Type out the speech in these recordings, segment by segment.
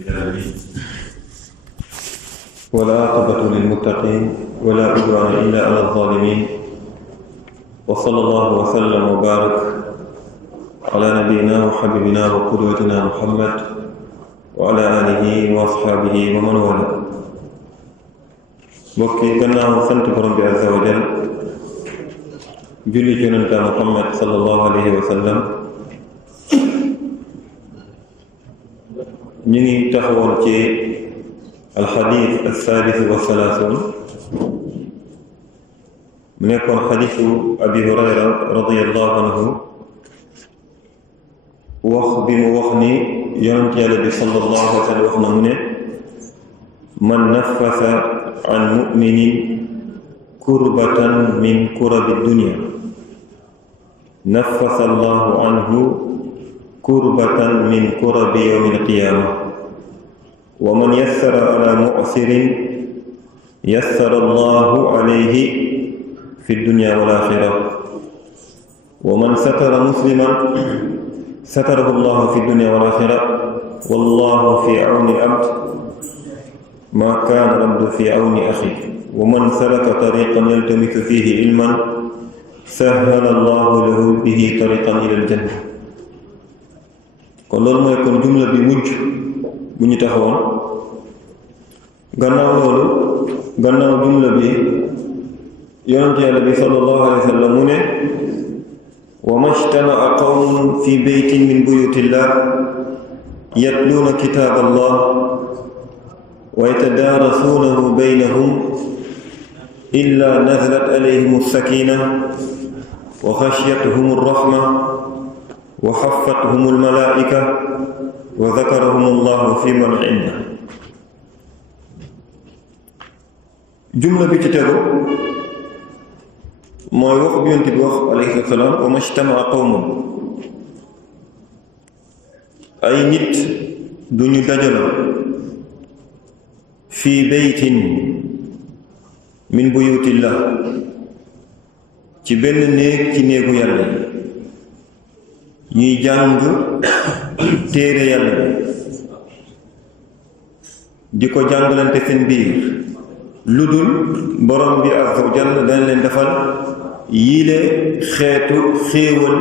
العالمين والعاقبة للمتقين ولا عدوان إلا على الظالمين وصلى الله وسلم وبارك على نبينا وحبيبنا وقدوتنا محمد وعلى آله وأصحابه ومن والاه mbokk yi gannaaw sant borom bi azza wa jal julli ci yonent Muhammad sallallahu alayhi wa sallam ñu ngi taxawoon ci alxadiis as-saadis wa salaasuun mu nekkoon xadiisu abi hurayra radiyallahu anhu wax bi mu wax ni yonent Yàlla bi sallallahu alayhi wa sallam wax na mu ne man nafasa an mu'minin kurbatan min kurabi dunya nafasa allahu anhu kurbatan min kurabi yawmil qiyamah wa man yassara ala mu'sirin yassara allahu alayhi fi dunya wal akhirah wa man satara musliman satarahu allahu fi dunya wal akhirah wallahu fi awni al-abd ما كان العبد في عون أخيه ومن سلك طريقا يلتمس فيه علما سهل الله له به طريقا إلى الجنة kon loolu mooy kon jumla bi mujj bu ñu taxawoon gannaaw jumla bi yonent Yàlla bi sallallahu alayhi wa sallam mu ne wa majtama'a qawmun fi baytin min buyutillah yatluuna kitaab Allah ويتدارسونه بينهم إلا نزلت عليهم السكينة وخشيتهم الرحمة وحفتهم الملائكة وذكرهم الله في من عنده جملة بتتبع ما يوقف ينتبه عليه السلام وما اجتمع قوم أي نت دنيا دجلة fi baytin min buyutillah ci benn néeg ci néegu yàlla ñuy jàng téere yàlla di ko jàngalante seen biir lu dul borom bi azza wa jalla dana leen defal yiile xeetu xéewal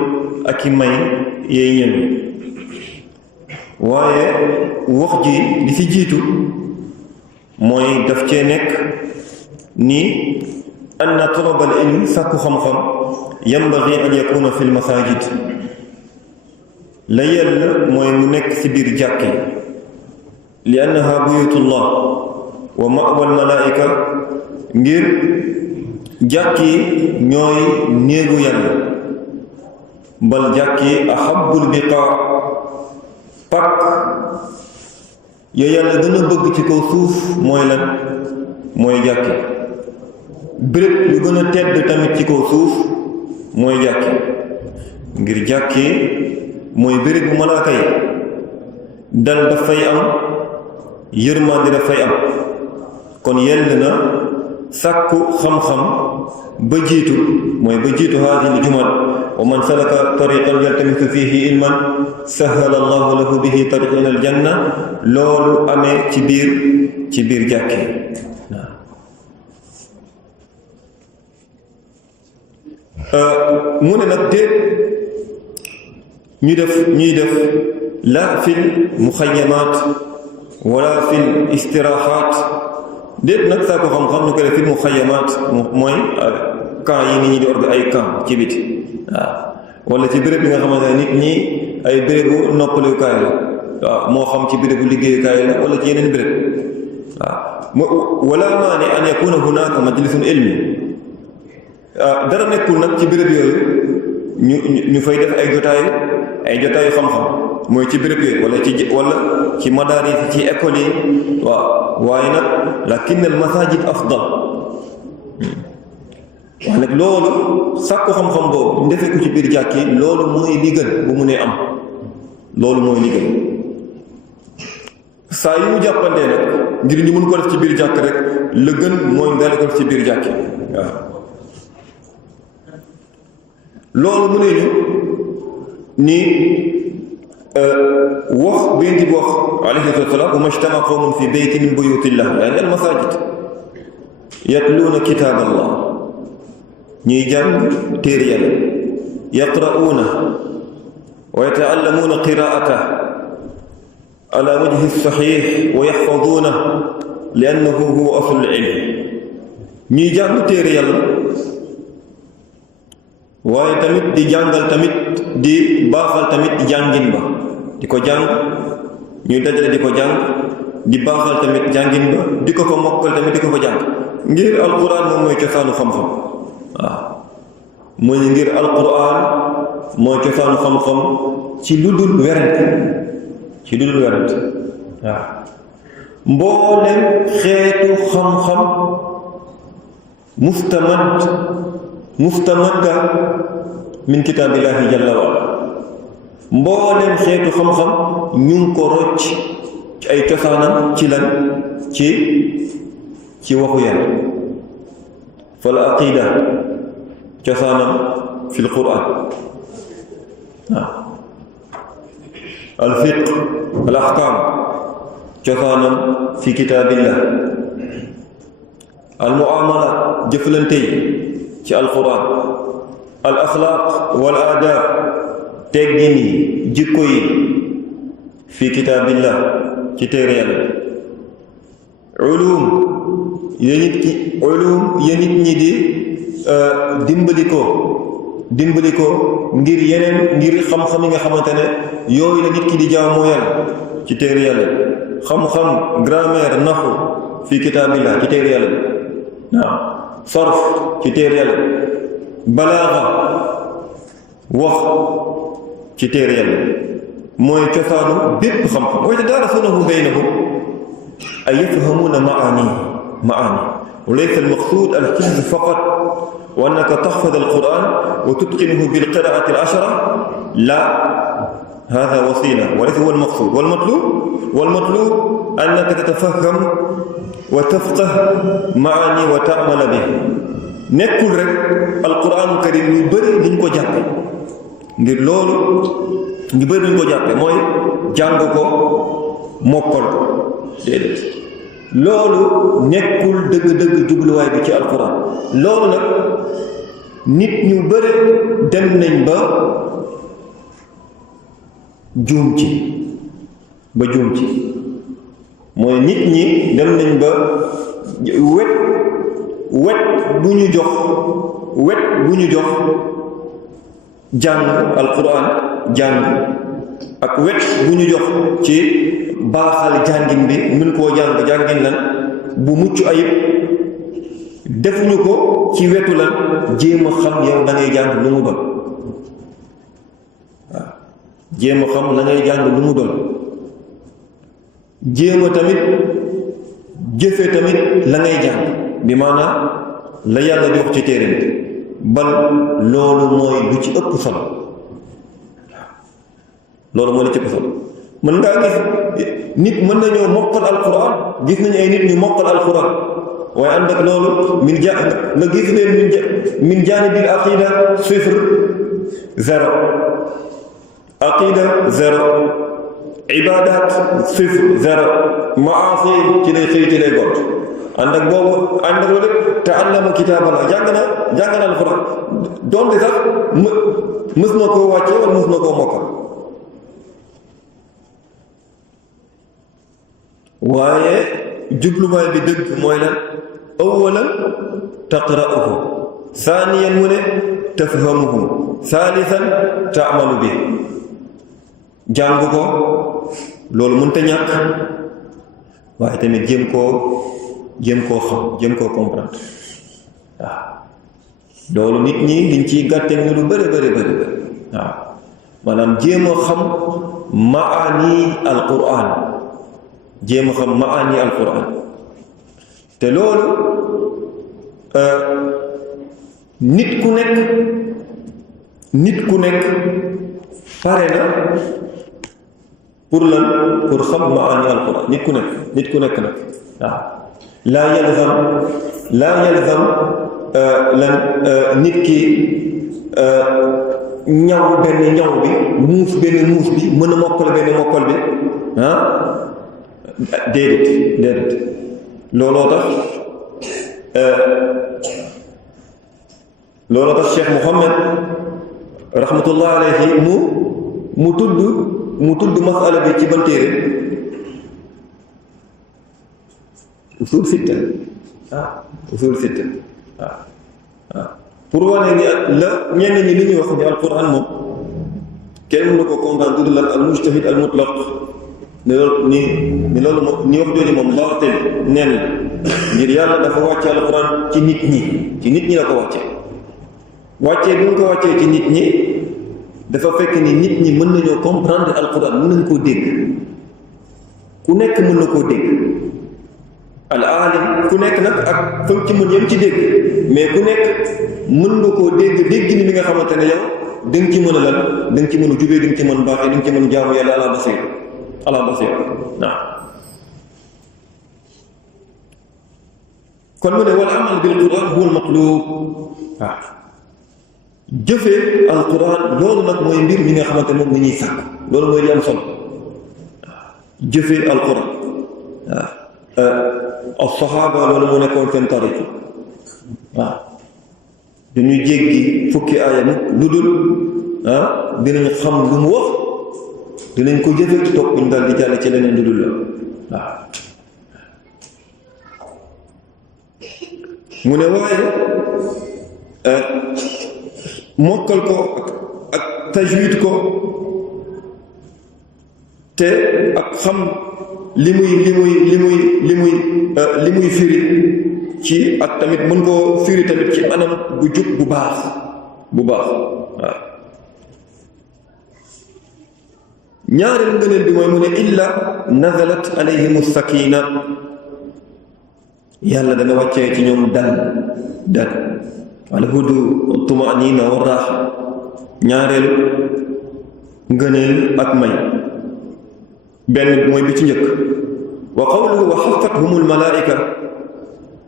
ak i may yey ñen waaye wax ji li ci jiitu mooy daf cee nekk ni anna talab al ilm sàkku xam-xam yambaghi an yakuna fi l masajid la yell mooy mu nekk ci biir jàkki li annaha buyutullah wa ma'wa al malaika ngir jàkki ñooy néegu yàlla bal jàkki ahabbul biqa pak yooyu yàlla gën a bëgg ci kaw suuf mooy lan mooy jàkki béréb yu gën a tedd tamit ci kaw suuf mooy jàkki ngir jàkki mooy béréb bu malaaka yi dal dafay am yërmande dafay am kon yell na sàkku xam-xam ba jiitu haadihi jumal wa man salaka tariqan yaltamisu fihi ilman sahala allahu lahu bihi tariqan ila aljanna loolu amee ci biir jàkki mu ne nag déet ñuy def la fil muxayyamaat wala fil istiraaxaat déet nag saa ko xam-xam ñu ko def fil muxayyamaat mooy camp yi nit ñi di orga ay camp ci biti waaw wala ci béréb bi nga xamante ne nit ñi ay bérébu noppalukaay la waaw moo xam ci bérébu liggéeyukaay la wala ci yeneen béréb waaw wala maani an yakuna hunaka majlisun ilmi dara nekkul nag ci béréb yooyu ñu fay def ay jotaayu xam-xam mooy ci béréb yooyu wala ci madaaris ci école yi waaw waaye nag lakin al masajid afdal wax nag loolu sàkku xam-xam boobu ndefee ko ci biir jàkki loolu mooy li gën bu mu nee am loolu mooy li gën saa yu mu jàppandee nag ngir ñu mën ko def ci biir jàkk rek la gën mooy nga ko def ci biir jàkki waaw loolu mu ne ñu ni wax bi di wax alayhi salaam wa majtama qawmun fi baytin min buyutillah yaani al masajid yatluuna kitaaballah ñuy jàng téere Yàlla yaqra'uuna wa yata'allamuuna qiraa'ata ala wajhi sahih wa yaxfaduuna li annahu huwa aslul ilm ñuy jàng téere Yàlla waaye tamit di jàngal tamit di baaxal tamit jàngin ba di ko jàng ñuy dajale di ko jàng di baaxal tamit jàngin ba di ko fa mokkal tamit di ko fa jàng ngir alquran moom mooy cosaanu xam-xam waaw mooy ngir alquran mooy cosaanu xam-xam ci lu dul werante waaw mboolem xeetu xam-xam mustamadda min kitaabillahi jalla wa ala mboolem xeetu xam-xam ñu ngi ko rocc ci ay cosaanam ci lan ci waxu Yàlla fal aqida cosaanam fi alquran waaw al fiqh al ahkam cosaanam fi kitaabillah al muamala jëflante yi ci alquran al axlaaq wal aadaab teggin yi jikko yi fi kitaabillah ci téere Yàlla ulum ya nit ñi di dimbali ko ngir xam-xam yi nga xamante ne yooyu la nit ki di jaamoo Yàlla ci téere Yàlla xam-xam grammaire naxu fi kitaabillah ci téere Yàlla waaw sarf ci téere Yàlla balaaxa wax ci téere Yàlla mooy cosaanu bépp xam-xam wa yatadaarasuunahu baynahum ay yafhamuuna maani wa laysa al-maqsuud al-hifz faqat wa annaka tahfaz al-Qur'an wa tutqinuhu bil-qiraa'ati al-ashra la haaza wasiila wa laysa huwa al-maqsuud wal-matlub annaka tatafahham wa tafqah maani wa ta'mal bihi nekkul rek alquran karim ñu bëri duñ ko jàppe ngir loolu ñu bëri duñ ko jàppe mooy jàng ko mokkal ko déedéet loolu nekkul dëgg-dëgg jubluwaay bi ci alquran loolu nag nit ñu bëri dem nañ ba juum ci mooy nit ñi dem nañ ba wet bu ñu jox jàng alquran jàng ak wet bu ñu jox ci baaxal jàngin bi mën koo jàngin lan bu mucc ayib defuñu ko ci wetu lan jéem a xam yow da ngay jàng lu mu doon waaw jéem a xam la ngay jàng lu mu doon jéem a tamit jëfe tamit la ngay jàng bi maanaam la Yàlla jox ci téere bal loolu mooy lu ci ëpp solo loolu mooy lu ci ëpp solo mën ngaa gis nit mën nañoo mokkal alquran gis nañu ay nit ñu mokkal alquran waaye ànd ak loolu nga gis leen min jaanibil aqida sifr zéro aqida zéro ibadat sifr zéro maasi ci lay xëy ci lay gont ànd ak loolu lépp te allama kitaaballah jàng na alxuraan donte sax mës na koo wàcce wala mës na koo mokkal waaye jubluwaay bi dëgg mooy lan awalan taqra'uhu saaniyan mu ne tafhamuhu saalisan taamalu bi jàng ko loolu mënta ñàkk waaye tamit jéem koo xam jéem koo comprendre waaw loolu nit ñi liñ ciy gàtte ñu lu bëri waaw maanaam jéem a xam maani alquran te loolu nit ku nekk pare na pour xam maani alquran nit ku nekk nag waaw laa yalzam nit ki ñaw benn ñaw bi muus benn muus bi mën a mokkal benn mokkal bi déedéet looloo tax Cheikh Mouhamed rahmatullah alayhi mu tudd masala bi ci ban téere usul sitta pour wane ni la ñenn ñi li ñuy wax ni alquran moom kenn mënu ko comprendre du al mujtahid al mutlaq ne loolu ni loolu moom ni wax jooju moom baaxul neen ngir yàlla dafa wàcce alquran ci nit ñi la ko wàccee bi mu ko wàccee ci nit ñi dafa fekk ni nit ñi mën nañoo comprendre alquran mën nañ koo dégg ku nekk mën na koo dégg al alim ku nekk nag ak fa ci mën yem ci dégg mais ku nekk mën nga koo dégg ni li nga xamante ne yow da nga ci mën a lan da nga ci mën a jubee da nga ci mën baaxee da nga ci mën jaamu yàlla ala basir waaw kon mu ne wal amal bil quran huwa al matlub waaw jëfee al quran loolu nag mooy mbir mi nga xamante moom ni ñuy sàkk loolu mooy li am solo jëfee al quran waaw as-sahaaba loolu moo nekkoon seen tariqa waaw dañuy jéggi fukki aaya lu dul dinañ xam lu mu wax dinañ ko jëfe topp ñu daal di jàll ci leneen lu dul la waaw mu ne waaye mokkal ko ak tajwid ko te ak xam li muy firi ci ak tamit mën koo firi tamit ci anam bu jub bu baax waaw ñaareel ngëneel bi mooy mu ne illa nazalat alayhim sakina yàlla dana wàccee ci ñoom dal wala hudu tumanina wa raaxa ñaareelu ngëneel ak may benn mooy bi ci njëkk wa qawluhu wa xafathumul malaa'ika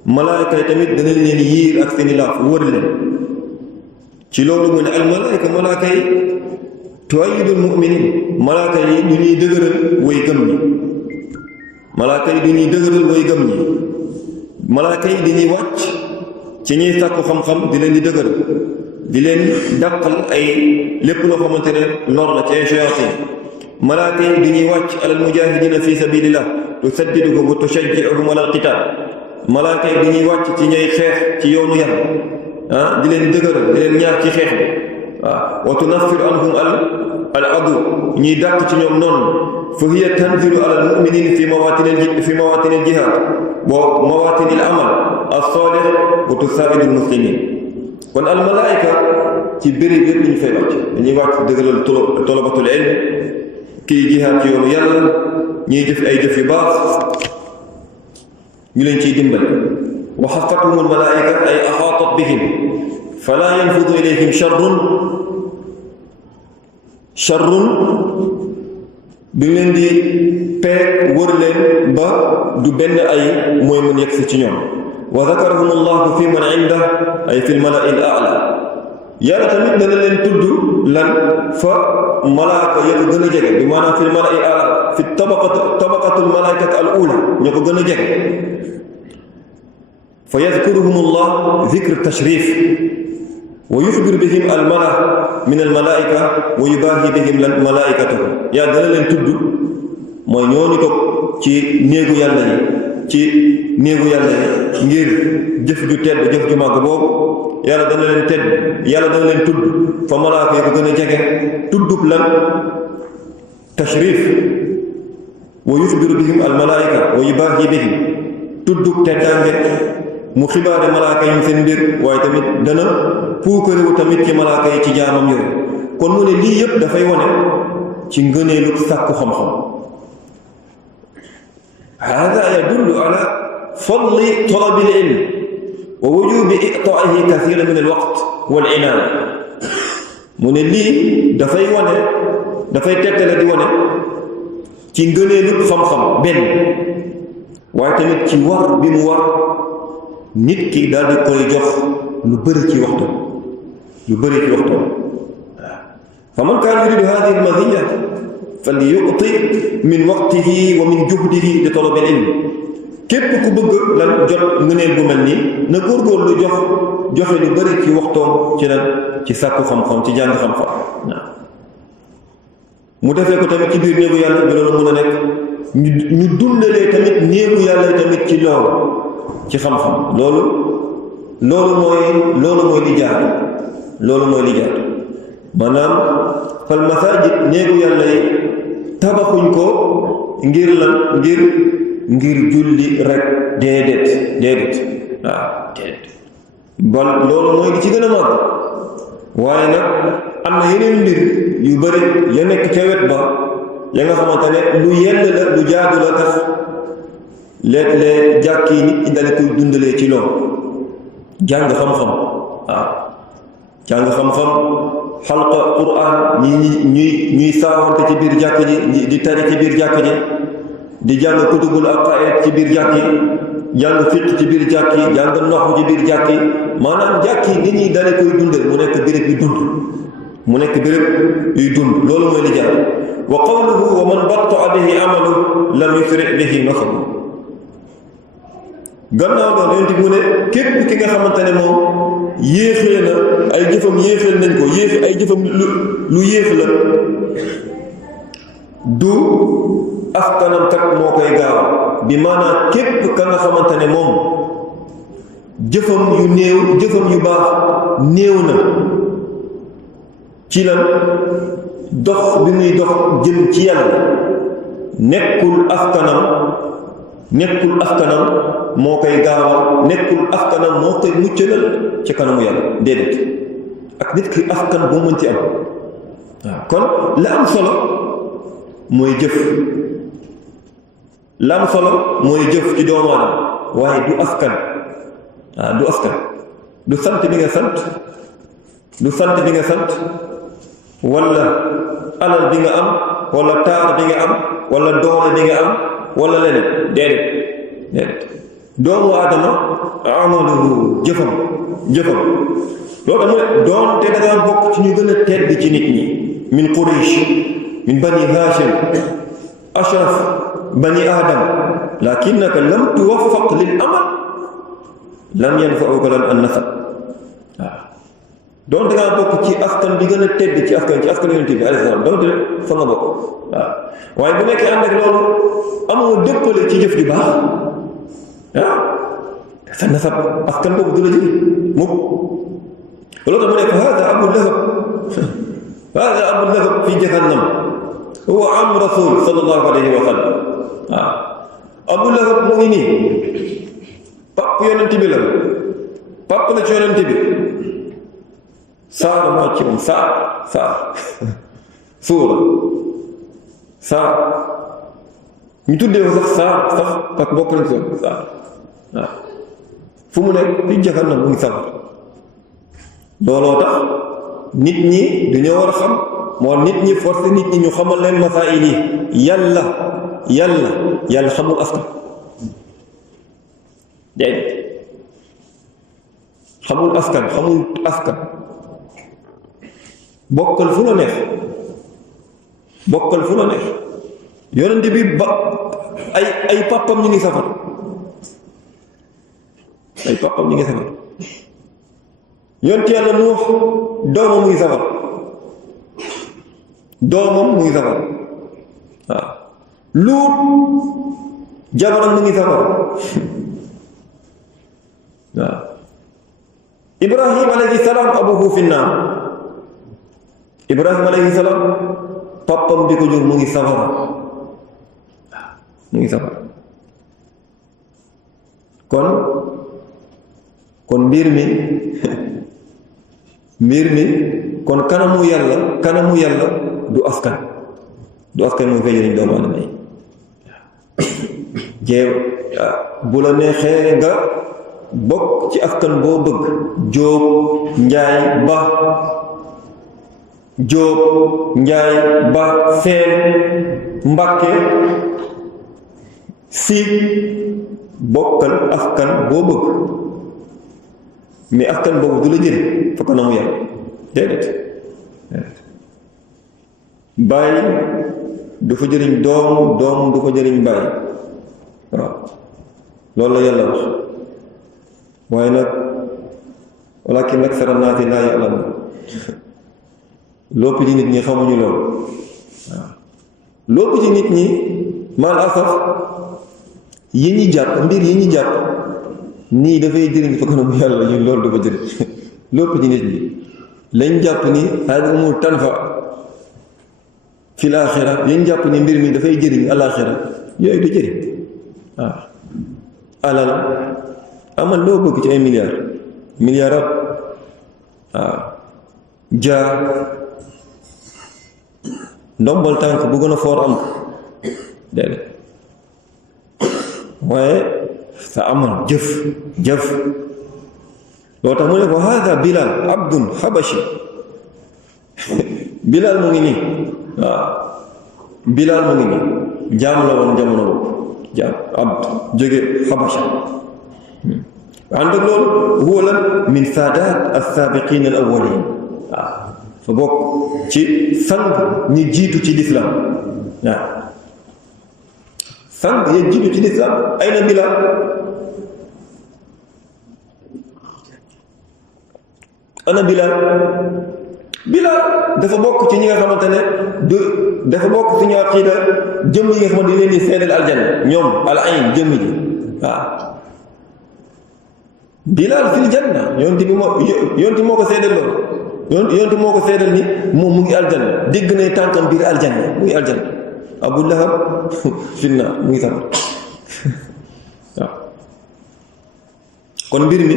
malaayka yi tamit danañ leen yiir ak seeni laaf wër leen ci loolu mu ne al malaayka malaaka yi tuayyidul mu'minin malaaka yi du ñuy dëgëral way gëm ñi malaaka yi du ñuy dëgëral way gëm ñi malaaka yi dañuy wàcc ci ñuy sàkku xam-xam di leen di dëgëral di leen dàqal ay lépp loo xamante ne lor la ci ay shayatin malaaka yi dañuy wàcc alal mujahidina fi sabilillah tusaddiduhum wa tushajji'uhum ala alqital malaaka yi dañuy wàcc ci ñay xeex ci yoonu yàlla di leen dëgëral di leen ñaar ci xeex bi waaw wa tunaffiru anhum al adu ñuy dàq ci ñoom noonu fa hiya tanzilu ala al muminin fi mawatin al jihad wa mawatin al amal as-salih wa tusaa'idu al muslimin kon al malaayika ci béréb yëpp ñu fay wàcc dañuy wàcc dëgëral talabatul ilm kii jihaad ci yoonu yàlla ñuy jëf ay jëf yu baax ñu leen ciy dimbal wa xafathum al malaayika ay axaatat bihim fala yanfudu ilayhim sharrun du leen di peeg wër leen ba du benn ay mooy mën yegsi ci ñoom wa zakarahum allahu fi man inda ay fi lmalai l aala yàlla tamit dana leen tudd lan fa malaaka ya ko gën a jege bi maanaam fi lmalai l aala fi tabaqatul malaaikati al ula ña ko gën a jege fa yadkuruhum allah zikr tashrif wa yuxbir bihim al mala min al malaika wa yubaahi bihim lan malaikatahu yaa dana leen tudd mooy ñooñu ko ci néegu yàlla yi ngir jëf ju tedd jëf ju màgg boobu yàlla dana leen tudd fa malaaka yi ko gën a jege tuddub lan tashrif wa yuxbiru bihim al malaika wa yubaahi bihim tuddub teddaange mu xibaare malaaka yi seen mbir waaye tamit dana puukarewu tamit ci malaaka yi ci jaamam yooyu kon mu ne lii yëpp dafay wane ci ngëneelu sàkku xam-xam hada yadullu ala fadli talabil ilm wa wujubi i'taa'ihi kathiran min alwaqt wal inaaya mu ne lii dafay tettale di wane ci ngëneelu xam-xam benn waaye tamit ci war bi mu war nit ki daal di koy jox lu bëri ci waxtu waaw faman kaana yuridu hadihi al-maziyya falyu'ti min waqtihi wa min juhdihi li talab al-ilm. képp ku bëgg lan jot ngëneel bu mel nii na góorgóorlu joxe lu bari ci waxtoom ci lan ci sàkku xam-xam ci jàng xam-xam. mu defee ko tamit ci biir néegu yàlla bi loolu mën a nekk ñu dundalee tamit néegu yàlla tamit ci loolu ci xam-xam loolu mooy li jaar maanaam fal masaajid néegu yàlla yi tabaxuñ ko ngir lan ngir julli rek déedéet bal loolu mooy li ci gën a màgg waaye nag am na yeneen mbir yu bëri ya nekk ca wet ba ya nga xamante ne lu yell la lu jaadu la tax léeg-léeg jàkk yi nit ñi dale koy dundalee ci loolu jàng xam-xam jàng xam-xam xalqa quraan ñuy saawante ci biir jàkk ji di tari ci biir jàkk ji di jàng kutubul aqaid ci biir jàkk yi jàng fiq ci biir jàkk yi jàng naxu ci biir jàkk yi maanaam jàkk yi nit ñi dale koy dundal mu nekk béréb yuy dund loolu mooy li jaar wa qawluhu wa man batta'a bihi amalu lam yusri bihi nasabu. gannaaw loolu yonent bi mu ne képp ki nga xamante ne moom yéexee na ay jëfam yéexeel nañ ko ay jëfam lu yéex la du askanam kat moo koy gaaw bi maanaam képp ka nga xamante ne moom jëfam yu baax néew na ci lan dox bi muy dox jëm ci yàlla nekkul askanam moo koy gaawal nekkul askanam moo koy muccalal ci kanamu yàlla déedéet ak nit ki askan boo mën ci am waaw kon la am solo mooy jëf ci doomu aadama waaye du askan du sant bi nga sant wala alal bi nga am wala taar bi nga am wala doole bi nga am wala leneen déedéet doomu aadama amaluhu jëfam loolu tax mu ne doonte da ngaa bokk ci ñu gën a tedd ci nit ñi min Quraysh min bani Hashim ashraf bani Adam lakinnaka lam tuwaffaq lil amal lam yanfa'uka an nasab donc da ngaa bokk ci askan bi gën a tedd ci askan yonent bi alayhi salaam donc fa nga bokk waaye bu nekkee ànd ak loolu amoo dëppale ci jëf ju baax sa nasab askan boobu du la jël mukk loolu tax mu nekk hada abu lahab fi jahannam huwa am rasul sallallahu alayhi wa sallam abu lahab mu ngi nii pap yonent bi la pap la ci yonent bi saar moo ci moom saar suura saar ñu tuddee ko sax saar sax parce que bokk nañ ci saar fu mu nekk fi jahannam mu ngi sawar looloo tax nit ñi dañoo war a xam moo nit ñi forcé nit ñi ñu xamal leen masaa'il yi yàlla xamul askan déedéet xamul askan bokkal fu la neex yonent bi ba ay papam ñu ngi safar yonent yàlla Nuux doomam mu ngi safar waaw Luut jabaram mu ngi safar waaw Ibrahim alayhi salaam abuhu fi naar Ibrahim alayhi salaam papam bi ko jur mu ngi safara kon mbir mi kon kanamu yàlla du askan mu fay jëriñ doomu aadama yi jeew bu la neexee nga bokk ci askan boo bëgg Jóob Njaay Ba Seen Mbàkke Siig bokkal askan boo bëgg mais askan boobu du la jëriñ fa kanamu yàlla déedéet bàyyi du fa jëriñ doom, doom du fa jëriñ bàyyi. waaw loolu la yàlla wax waaye nag walaakinna aksara naasi laa ya'lamuun loppi ci nit ñi xamuñu loolu waaw loppi ci nit ñi mal asaf yi ñi jàpp mbir yi ñi jàpp nii dafay jëriñ fa kanamu yàlla ñun loolu dafa jëriñ loppi ci nit ñi lañ jàpp ni hadi umur tanfa fil aaxira yañ jàpp ni mbir mi dafay jëriñ alaaxira yooyu du jëriñ waaw alal amal loo bëgg ci ay milliards waaw jaar ndombal tànk bu gën a foor am déedéet waaye sa amal jëf loo tax mu ne ko hada Bilal abdun habashi Bilal mu ngi nii waaw Bilal mu ngi nii jaam la woon jamono boobu jaam abd jóge Habasha ànd ak loolu huwa lan min saadaat as-saabiqiin al-awwaliin waaw fa bokk ci sang ñi jiitu ci lislaam waaw sang ñi jiitu ci lislaam ay na Bilal ana Bilal dafa bokk ci ñi nga xamante ne dafa bokk suñu aqiida jëmm yi nga xamante ne leen di seedal aljanna ñoom al ayn jëmm ji waaw Bilal fil janna yonti moo ko seedal loolu yonti moo ko seedal ni moom mu ngi aljanna dégg na tànkam biir aljanna mu ngi aljanna Abu Lahab finna mu ngi safar waaw kon mbir mi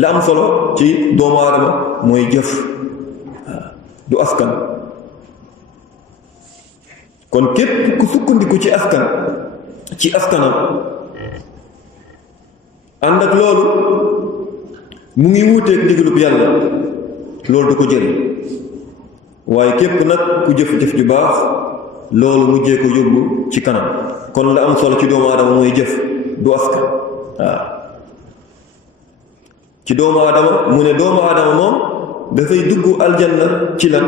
la am solo ci doomu aadama mooy jëf du askan kon képp ku sukkandiku ci askanam ànd ak loolu mu ngi wuuteeg ndigalub yàlla loolu du ko jëriñ waaye képp nag ku jëf-jëf ju baax loolu mujjee ko yóbbu ci kanam kon la am solo ci doomu aadama mooy jëf du askan waaw ci doomu aadama mu ne doomu aadama moom dafay dugg aljanna ci lan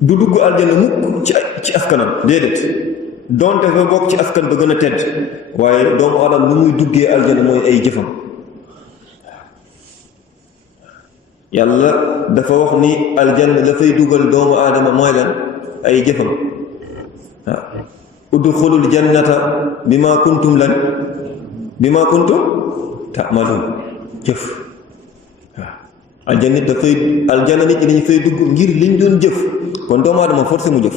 du dugg aljanna mukk ci askanam déedéet donte fa bokk ci askan ba gën a tedd waaye doomu aadama nu muy duggee aljanna mooy ay jëfam yàlla dafa wax ni aljanna dafay dugal doomu aadama mooy lan ay jëfam waaw udxulul jannata bima kuntum ta'malun jëf aljanna nit ñi dañu fay dugg ngir liñ doon jëf kon doomu aadama forcé mu jëf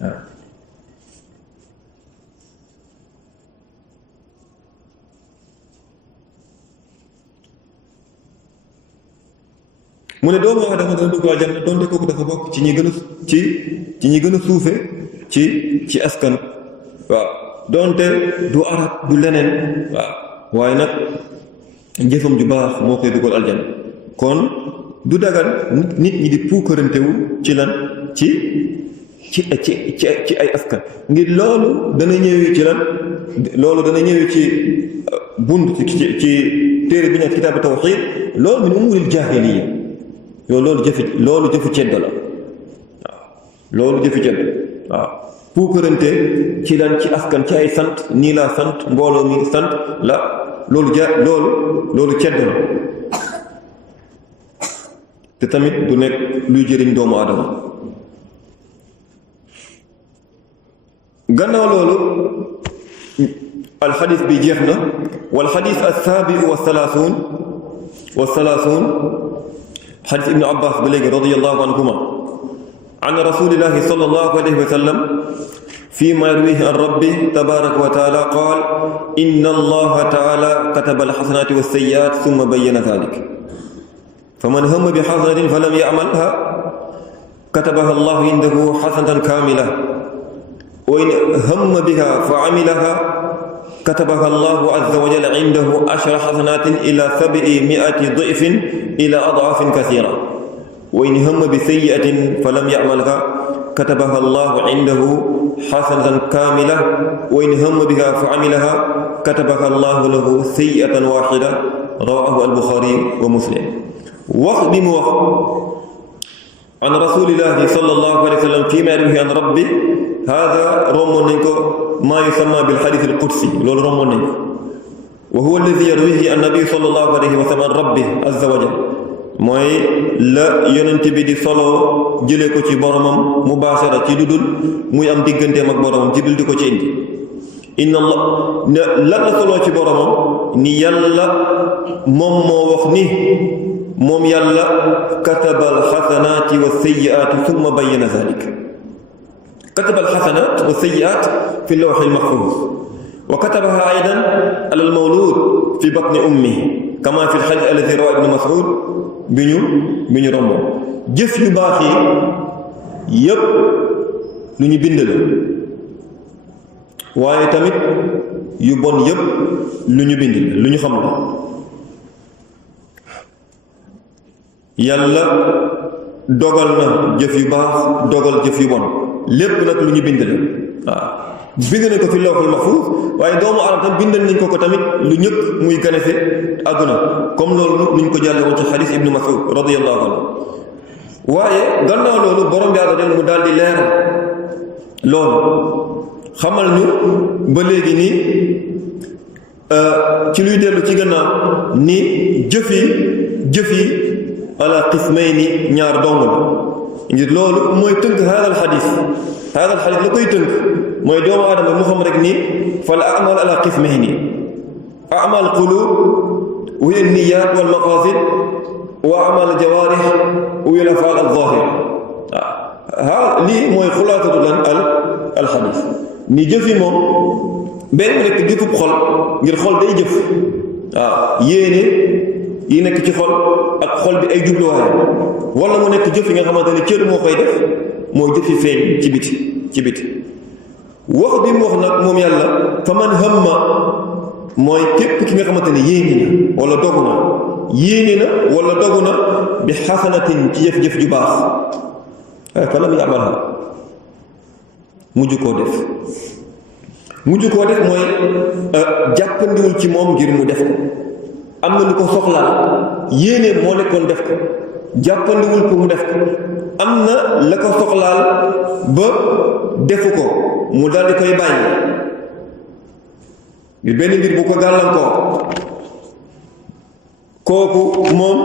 waaw mu ne doomu aadama dana dugg aljanna donte kooku dafa bokk ci ñi gën a suufe ci askan waaw donte du arab du leneen waaw waaye nag jëfam ju baax moo koy dugal aljanna kon du dagan nit ñi di puukarantewu ci lan ci ay askan ngir loolu dana ñëwee ci lan loolu dana ñëwee ci bunt ci téere bi nekk kitaabu tawxiid loolu min umuril jaahiliya loolu jëfu ceddo la waaw loolu jëfu ceddo waaw puukarante ci lan ci askan ci ay sant nii laa sant mbooloo mi sant la loolu ceddo la te tamit du nekk luy jëriñ doomu aadama gannaaw loolu alxadis bi jeex na wal xadis as-saabi'u wa salaasuun xadis ibnu abbas ba léegi radiyallahu anhuma an rasulillahi sallallahu alayhi wa sallam فيما يرويه عن ربه تبارك وتعالى قال إن الله تعالى كتب الحسنات والسيئات ثم بين ذلك فمن هم بحسنة فلم يعملها كتبها الله عنده حسنة كاملة وإن هم بها فعملها كتبها الله عز وجل عنده 10 حسنات إلى 700 ضعف إلى أضعاف كثيرة وإن هم بسيئة فلم يعملها كتبها الله عنده حسنة كاملة وإن هم بها فعملها كتبها الله له سيئة واحدة رواه البخاري ومسلم wax bi mu wax an rasulillahi sallallahu alayhi wa sallam fii ma yarwihi an rabbi hada rommoon nañ ko maa yusamma bil hadith al qudsi loolu rommoon nañ ko wa huwa alladi yarwihi an nabi sallallahu alayhi wa sallam an rabbi azza wa jal mooy la yonent bi di solo jëlee ko ci boromam mubaashara ci dudul muy am digganteem ak boromam jibril di ko ci indi inna allah la la solo ci boromam ni yàlla moom moo wax ni moom yàlla kataba alxasanaati wa sayyiaati summa bayyana zalik kataba alxasanaat wa sayyiaat fi lawxi almaxfuuz wa katabaha aydan ala almawlud fi batni ummihi kama fi alxadis alladi rawa ibnu mas'ud bi ñu romb jëf yu baax yi yépp lu ñu bind la waaye tamit yu bon yépp lu ñu bind la lu ñu xam la yàlla dogal na jëf yu baax dogal jëf yu bon lépp nag lu ñu bind la waaw bind nañ ko fi lawhul mahfuuz waaye doomu aadama tam bindal nañ ko tamit lu ñëkk muy ganese àdduna comme loolu luñ ko jàlle woon ci xadiis ibnu Mas'ud radiyallahu anhu waaye gannaaw loolu borom bi yàlla mu daal di leer loolu xamal ñu ba léegi nii ci luy dellu ci gannaaw ni jëf yi ala qismayni ñaar dong la ngir loolu mooy tënk haadal xadiis la koy tënk mooy doomu aadama mu xam rek ni fal a'maal ala qismayni a'maal quluub wa hiya niyaat wal maqaasid wa a'maal jawaarih wa hiya al-af'aal az-zaahira lii mooy xulaasatu lan al xadiis ni jëf yi moom benn mu nekk jëfub xol ngir xol day jëf waaw yéene yi nekk ci xol ak xol bi ay jubluwaay wala mu nekk jëf yi nga xamante ne cër moo koy def mooy jëf yi feeñ ci biti wax bi mu wax nag moom yàlla fa man hamma mooy képp ki nga xamante ne yéene na wala dogu na bi xasanatin ci jëf-jëf ju baax fa lam ya'malha mujj koo def mooy jàppandiwul ci moom ngir mu def ko am na lu ko soxlaal yéene moo nekkoon def ko jàppandiwul pour mu def ko am na la ko soxlaal ba defu ko mu daldi koy bàyyi bi benn mbir bu ko gàllankoor kooku moom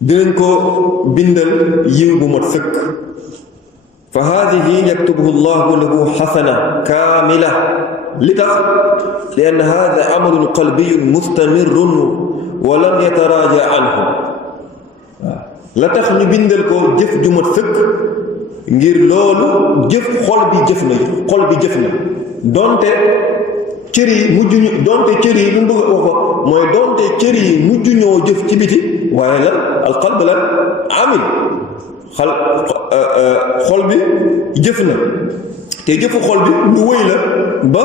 dinañ ko bindal yiw bu mat sëkk fa haadihi yaktubuhu llahu lahu xasana kaamila li tax li anna haada amalun qalbiyun mustamirrun wa lam yataraaja anhu la tax ñu bindal ko jëf ju mat sëkk ngir loolu jëf xol bi jëf na donte cër yi lu mu bëgg a wax mooy donte cër yi mujj ñoo jëf ci biti waaye la alqalb la amil xol bi jëf na te jëfu xol bi lu wëy la ba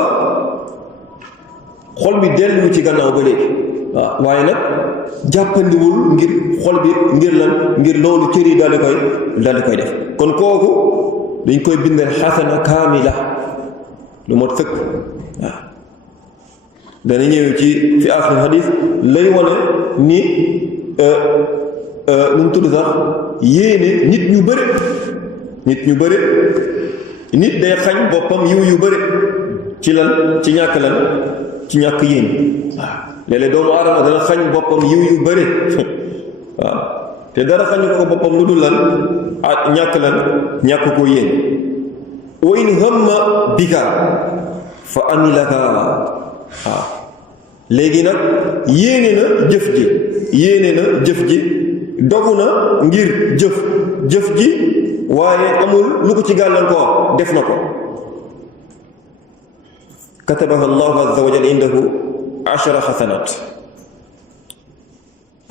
xol bi dellu ci gannaaw ba léegi waaw waaye nag jàppandiwul ngir xol bi ngir loolu cër yi daal di koy def kon kooku dañ koy bindal xasana kaamila lu mot sëkk waaw dana ñëw ci fi aaxir xadiis lay wane ni nu mu tudd sax yéene nit ñu bëri nit day xañ boppam yiw yu bëri ci ñàkk yéene waaw léeg-léeg doomu aadama dana xañ boppam yiw yu bëri waaw te dara xañu ko boppam lu dul ñàkk ko yéene wa in hamma bika fa amilaha waaw léegi nag yéene na jëf ji dogu na ngir jëf ji waaye amul lu ko ci gàllankoor def na ko katabaha allahu azza wa jalla indahu 10 xasanaat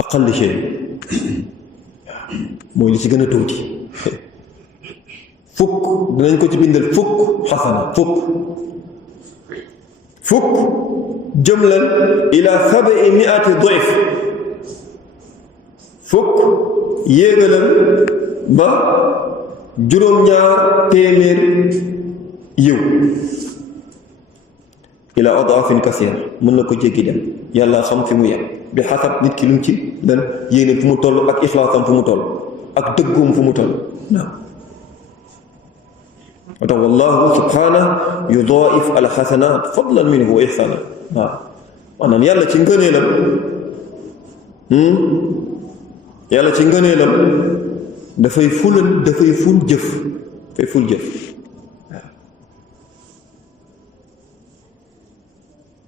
aqall shay mooy li ci gën a tuuti fukk dinañ ko ci bindal fukk xasana fukk jëmlan ila 700 dayf fukk yéegalal ba juróom-ñaar téeméer yiw ila adaafin kasiira mën na ko jéggi dem yàlla xam fi mu yem bi xasab nit ki lu ci lan yéene fu mu toll ak ixlaasam fu mu toll ak dëggoom fu mu toll waaw moo tax wallahu subhanahu yudaif alxasanat fadlan minhu wa ihsana waaw maanaam yàlla ci ngëneelam yàlla ci ngëneelam dafay ful jëf dafay ful jëf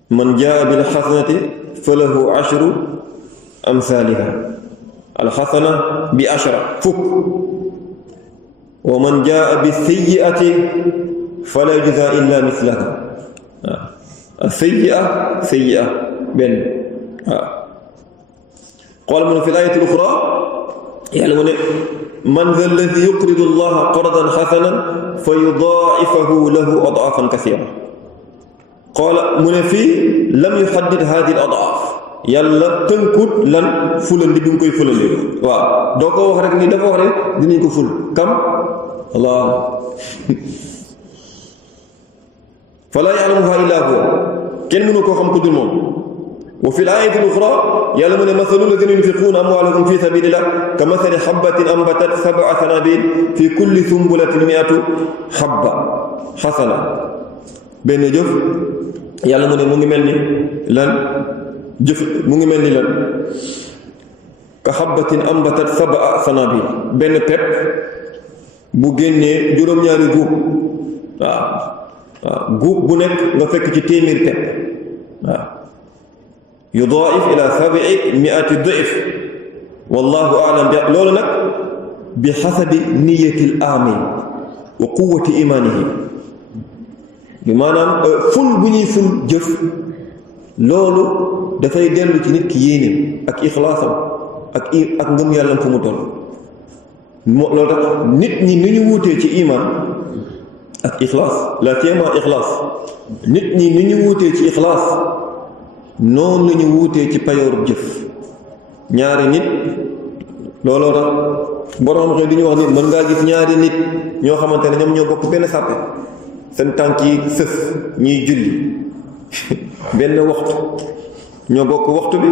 man jaa bil xasanati falahu ashru amsaaliha alxasana bi ashra fukk wa man jaa bi sayyiati fala yujza illa mislaha waaw sayyi'a benn waaw qaala mu ne fi l-aayati l-uxraa yàlla mu ne man za alladi yuqridu allaha qardan xasanan fa yudaa'ifahu lahu ad'aafan kasiira qaala mu ne fii lam yuhaddid haadihi al-ad'aaf yàlla tënkut lan fulandi bi mu koy fulandi waaw doo ko wax rek ni dafa wax rek dinañ ko ful kam Allah falaa ya'lamuhaa illaa huwa kenn mënu koo xam ko dul moom wa fi l-aayati l-uxraa yàlla mu ne masalu llaziina yunfiquuna amwaalahum fi sabiilillah ka masali habbatin ambatat sab'a sanaabil fi kulli sumbulatin mi'atu habba hasana benn jëf yàlla mu ne mu ngi mel ni lan jëf mu ngi mel ni lan ka habbatin ambatat sab'a sanaabil benn pepp bu génnee juróom-ñaari guub waaw guub bu nekk nga fekk ci téeméeri pepp waaw yudaa'if ila sab'i mi'ati da'if wallahu a'lam bi loolu nag bi xasabi niyyati al-aamil wa quwwati imaanihi bi maanaam ful bu ñuy ful jëf loolu dafay dellu ci nit ki yéeneem ak ixlaasam ak ngëm yàllam fu mu toll loolu tax nit ñi ni ñu wuutee ci iman ak ixlaas la téema ixlaas nit ñi ni ñu wuutee ci ixlaas noonu la ñu wuutee ci payoorub jëf ñaari nit looloo tax borom xam-xam di ñu wax ni mën ngaa gis ñaari nit ñoo xamante ne ñoom ñoo bokk benn sàppe seen tànk yi sëf ñuy julli benn waxtu ñoo bokk waxtu bi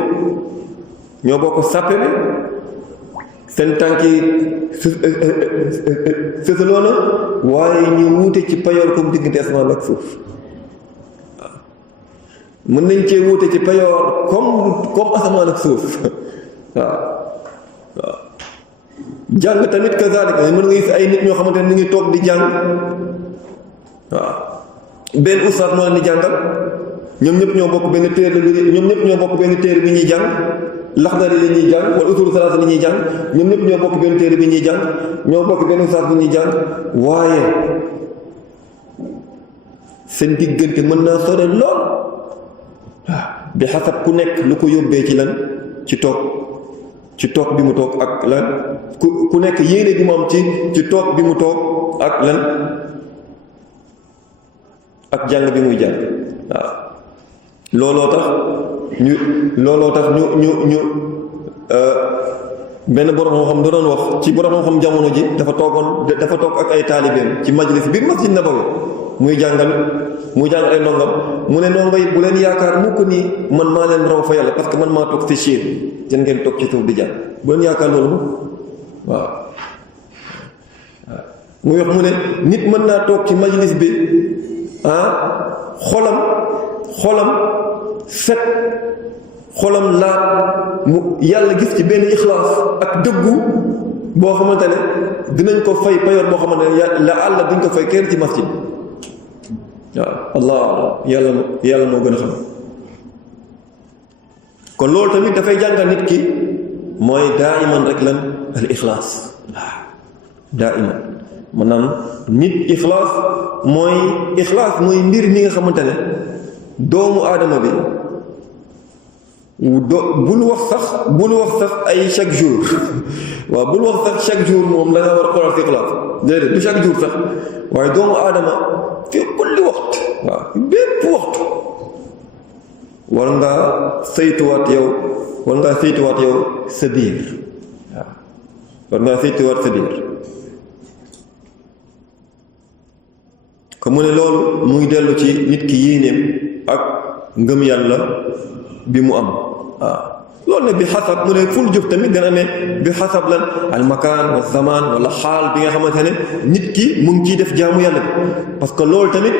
ñoo bokk sàppe bi seen tànk yi sësaloo na waaye ñu wuute ci payoor comme diggante asamaan ak suuf mën nañ cee wuute ci payoor comme asamaan ak suuf waaw jàng tamit kazaalika mën nga gis ay nit ñoo xamante ne ñu ngi toog di jàng waaw benn ustaas moo leen di jàngal ñoom ñëpp ñoo bokk benn téere bi ñuy jàng laxdari li ñuy jàng wala usul salaasa li ñuy jàng ñoom ñëpp ñoo bokk benn téere bi ñuy jàng ñoo bokk benn ustaas bi ñuy jàng waaye seen diggante mën naa sore lool waaw bi xasab ku nekk lu ko yóbbee ci lan ci toog bi mu toog ak lan ku nekk yéene bi mu am ci toog bi mu toog ak lan ak jàng bi muy jàng waaw looloo tax ñu benn borom xam da doon wax ci borom xam jamono ji dafa toog ak ay taalibeem ci majlis biir masjid Nabawi muy jàng ay ndongam mu ne ndongo yi bu leen yaakaar mukk ni man maa leen raw fa yàlla parce que man maa toog ci chaise yéen ngeen toog ci suuf di jàng bu leen yaakaar loolu mukk waaw muy wax mu ne nit mën naa toog ci majlis bi xolam set xolam laat mu yàlla gis ci benn ixlaas ak dëggu boo xamante ne dinañ ko fay payoor boo xamante ne la àlla duñ ko fay kenn ci masjid waaw allah yàlla moo gën a xam kon loolu tamit dafay jàngal nit ki mooy daa iman rek lan al ixlaas waaw daa iman maanaam nit ixlaas mooy mbir mi nga xamante ne doomu aadama bi bul wax sax ay chaque jour waaw bul wax sax chaque jour moom da nga war a xoolal si ixlaas déedéet du chaque jour sax waaye doomu aadama fi kulli waxtu waaw bépp waxtu war ngaa saytuwaat yow sa biir waaw war ngaa saytuwaat sa biir ko mu ne loolu mu ngi dellu ci nit ki yéeneem ak ngëm yàlla bi mu am waaw loolu nag bi xasab mu ne ful jëf tamit dana amee bi xasab lan al makaan wa zaman wala xaal bi nga xamante ne nit ki mu ngi ciy def jaamu yàlla bi parce que loolu tamit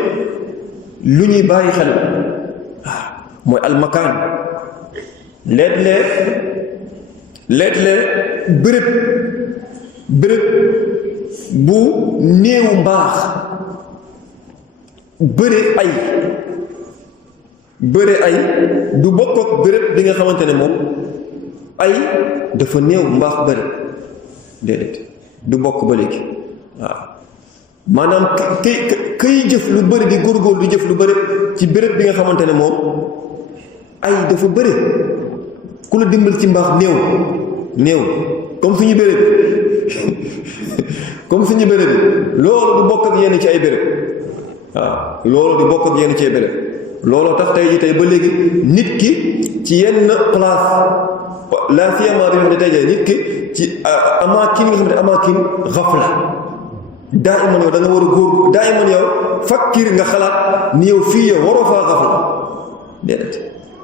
lu ñuy bàyyi xel waaw mooy al makaan léeg-léeg béréb bu néew mbaax bëre ay du bokk ak béréb bi nga xamante ne moom ay dafa néew mbaax bëri déedéet du bokk ba léegi waaw maanaam kay jëf lu bëri di góorgóorlu di jëf lu bëri ci béréb bi nga xamante ne moom ay dafa bëri ku la dimbal ci mbaax néew comme suñu béréb loolu du bokk ak yenn ci ay béréb waaw loolu du bokk ak yenn ci ay béréb looloo tax tey ba léegi nit ki ci yenn place la siyama dañoo ne tey nit ki ci amaakin nga xam ne amaakin xafla daa iman yow da nga war a góor daa iman yow fakkir nga xalaat ni yow fii yow waroo faa xafla déedéet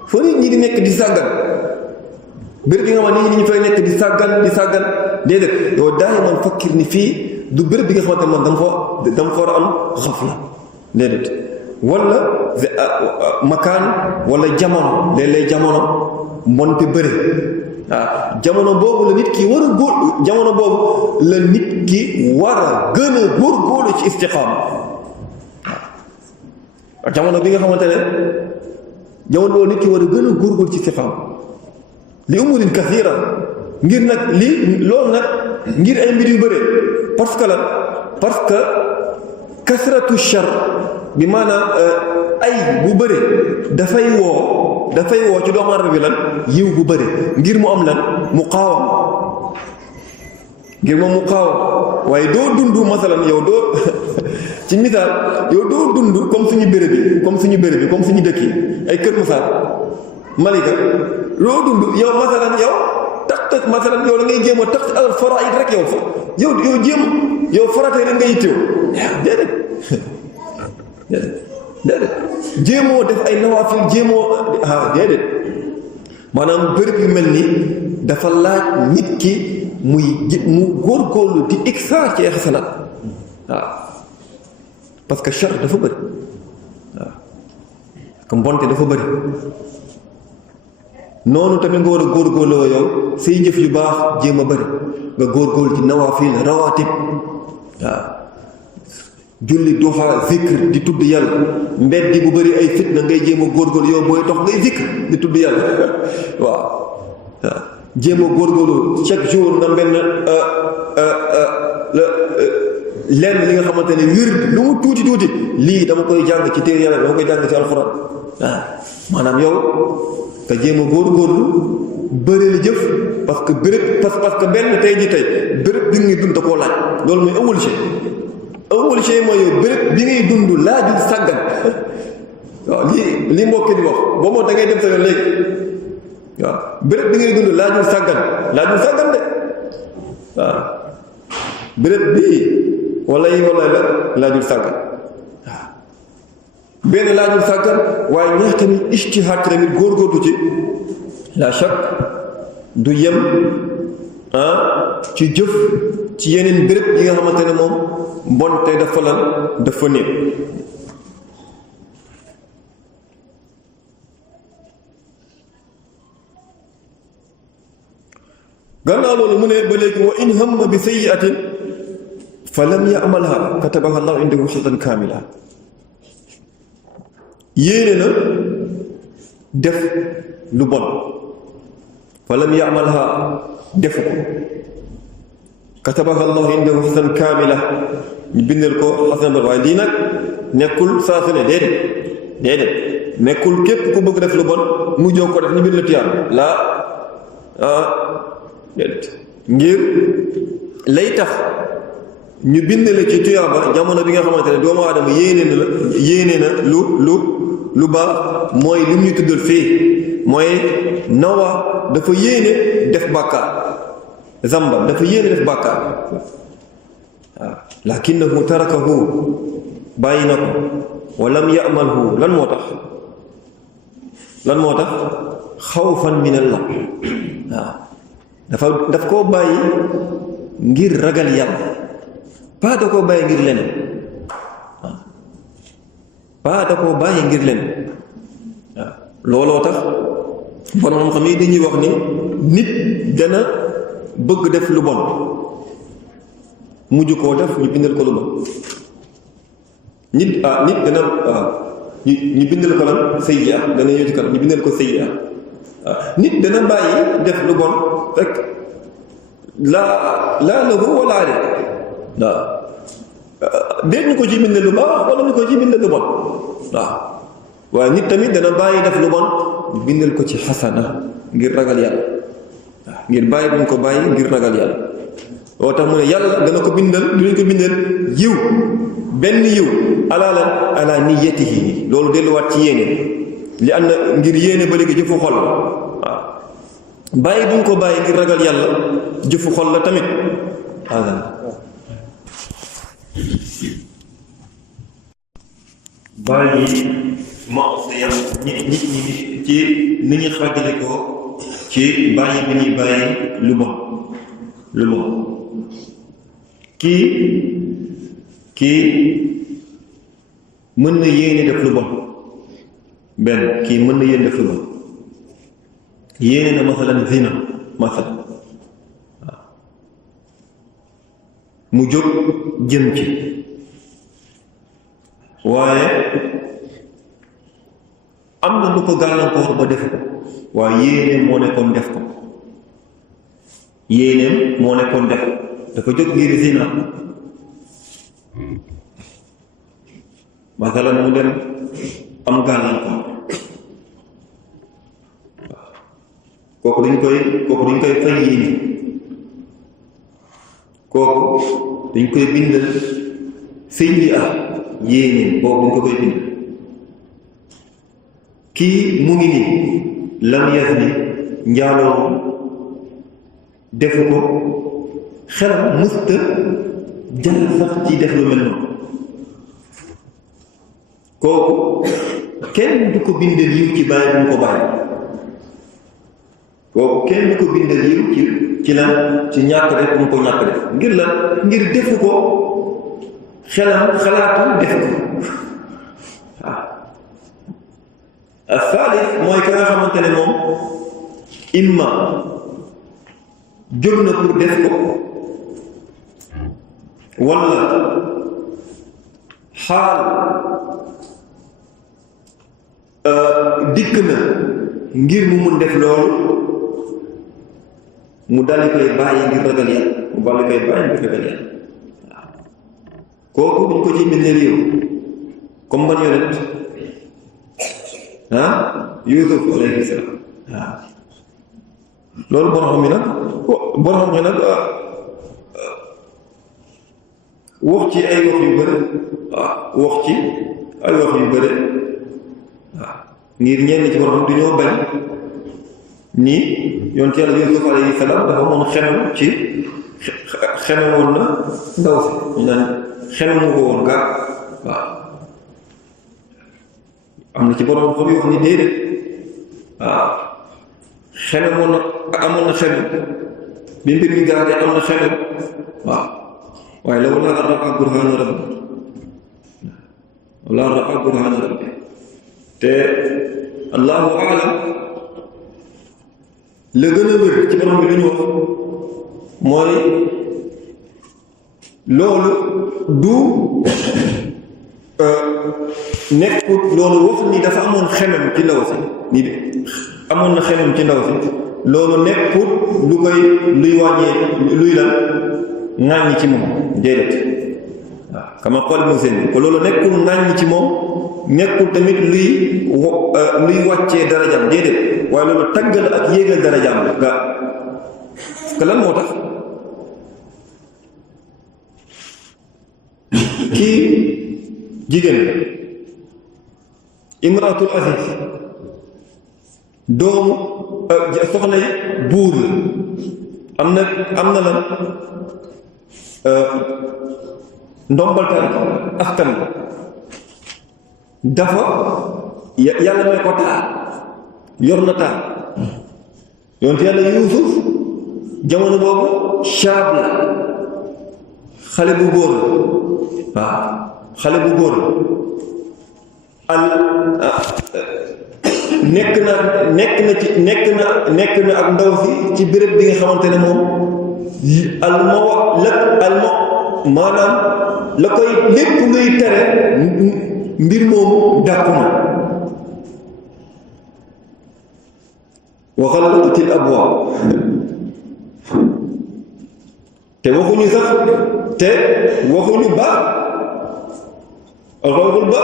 foo nit ñi di nekk di sàggan béréb bi nga xam ne nit ñi fay nekk di sàggan déedéet yow daa iman fakkir ni fii du béréb bi nga xamante man dama fa war a am xafla déedéet wala makaan wala jamono léeg-léeg jamono mbonte bëre waaw jamono boobu la nit ki war a góor jamono boobu la nit ki war a gën a góorgóorlu ci istiqaama waaw jamono bi nga xamante ne jamono boobu nit ki war a gën a góorgóorlu ci istiqaama li umurin kathira ngir nag loolu nag ngir ay mbir yu bëre parce que kasratu shar bi maanaam ay bu bëre dafay woo ci doomu aadama bi lan yiw bu bëre ngir mu am lan mu qaawam waaye doo dund masalan yow doo ci misaal yow doo dund comme suñu béréb bi comme suñu dëkk yi ay Kër Massar Malika loo dund yow masalan yow tax masalan yow da ngay jéem a tax al faraid rek yow faratee rek nga yittewoo déedéet jéemoo def ay nawaafil déedéet maanaam béréb yu mel ni dafa laaj nit ki mu góorgóorlu di iksaar ci ay xasanaat waaw parce que char dafa bëri waaw que mbonte dafa bëri noonu tamit nga war a góorgóorloo yow say jëf yu baax jéem a bëri nga góorgóorlu ci nawaafil rawaatib waaw julli duha zikr di tudd yàlla mbeddi bu bëri ay fitna ngay jéem a góorgóorlu yow booy dox ngay zikr di tudd yàlla waaw jéem a góorgóorlu chaque jour nga benn lenn li nga xamante ne wird lu mu tuuti lii dama koy jàng ci téere yàlla dama koy jàng ci alxuraan waaw maanaam yow nga jéem a góorgóorlu bëri la jëf parce que benn tey béréb bi ngay dund da koo laaj loolu mooy awul shay mooy yow béréb bi ngay dund laajul sàggan waaw lii mbokki di wax boo moo da ngay dem sa yoon léegi waaw béréb bi ngay dund laajul sàggan de waaw béréb bii wala la laajul sàggan waaw benn laajul sàggan waaye ñaax tamit ijtihaad tamit góorgóorlu ci la chak du yem ci jëf ci yeneen béréb yi nga xamante ne moom mbonte dafa néew gannaaw loolu mu ne ba léegi wa in hamma bi sayyi'atin fa lam ya'malha katabaha Allahu indahu shatan kaamila yéene na def lu bon fa lam ya'malha defu ko katabaha Allahu indahu xasan kaamila ñu bindal ko xasan waaye lii nag nekkul saa su ne déedéet nekkul képp ku bëgg def lu bon mu jóg ko def ñu bind la tiyaam déedéet ngir lay tax ñu bind la ci tuyaaba jamono bi nga xamante ne doomu aadama yéene na lu baax mooy li ñu tuddal fii mooy Nawa dafa yéene def bàkkaar zamba dafa yéene def bàkkaar waaw lakinnahu tarakahu bàyyi na ko wa lam ya'malhu lan moo tax xawfan min Allah waaw daf koo bàyyi ngir ragal yàlla pas da koo bàyyi ngir leneen waaw pas da koo bàyyi ngir leneen waaw looloo tax borom xam-xam yi dañuy wax ni nit dana bëgg def lu bon mujj koo def ñu bindal ko lu bon nit dana ñu bindal ko lan sayyi'a dana ñëw ci kanam ñu bindal ko sayyi'a nit dana bàyyi def lu bon fekk laa lahu wala alayhi waaw déet ñu ko ci bindal lu baax wala ñu ko ci bindal lu bon waaw waaye nit tamit dana bàyyi def lu bon ñu bindal ko ci xasana ngir ragal yàlla waaw ngir bàyyi buñ ko bàyyi ngir ragal yàlla loo tax mu ne yàlla dana ko bindal duñ ko bindal yiw benn yiw ala niyatihi loolu delluwaat ci yéene li ànd ngir yéene ba léegi jëfu xol la waaw bàyyi buñ ko bàyyi ngir ragal yàlla jëfu xol la tamit bàyyi ma'siya nit ñi ci ni ñu xaajale ko ci bàyyi bi ñuy bàyyi lu bon kii mën na yéene def lu bon benn kii mën na yéene def lu bon yéene na masalan zina masalan waaw mu jóg jëm ci waaye am na lu ko gàllankoor ba def ko waaye yéeneem moo nekkoon def ko yéeneem moo nekkoon def dafa jóg ngir zina masalan mu dem am gàllankoor kooku dañ koy fay yéene kooku dañ koy bindal sayyi'a yéene boobu dañ ko koy bind kii mu ngi nii lam yazni njaaloo defu ko xelam mësta jàll sax ci def lu mel noonu kooku kenn du ko bindal yiw ci bàyyi bu mu ko bàyyi kooku kenn du ko bindal yiw ci lan ci ñàkk def bu mu ko ñàkk def ngir lan ngir defu ko xelam xalaatul def ko waaw as-saalis mooy ka nga xamante ne moom imma jóg na pour def ko walla xaal dikk na ngir mu mun def loolu mu daldi koy bàyyi ngir ragal yàlla waaw kooku duñ ko ci bindee réew comme ban yonent Yuusuf alayhi salaam waaw loolu borom mi nag wax ci ay wax yu bëri wax ci ay wax yu bëri ngir ñenn ci borom du ñoo bañ ni yonent Yàlla Yuusuf alayhi salaam dafa moon xeme woon na ndaw si ñu naan xeme mu ko woon gaa waaw am na ci borom xam yu wax ni déedéet waaw xeme moon na amoon na xeme bi mbir mi gaaree am na xeme waaw waaye la wala ra'a burhaana rabbi te allahu a'lam la gën a wér ci borom bi lu ñu wax mooy loolu du nekkut loolu wax ni dafa amoon xemem ci ndaw si ni de amoon na xemem ci ndaw si loolu nekkut lu koy luy wàññee luy lan ŋàññi ci moom déedéet waaw kama xool mu seen ko loolu nekkul ŋàññi ci moom nekkul tamit luy wàccee darajaam déedéet waaye loolu taggal ak yéegal darajaam la nga que lan moo tax kii jigéen la imraatul aziz doomu soxna yi buur la am na lan ndombaltaan askan la dafa yàlla may ko taar yor na taar yonte yàlla Yuusuf jamono boobu shaab la xale bu góor waaw xale bu góor nekk na ak ndaw si ci béréb bi nga xamante ne moom maanaam la koy lépp luy tere mbir moomu dàqu na wa ghallaqatil abwaab te waxuñu ba rawul ba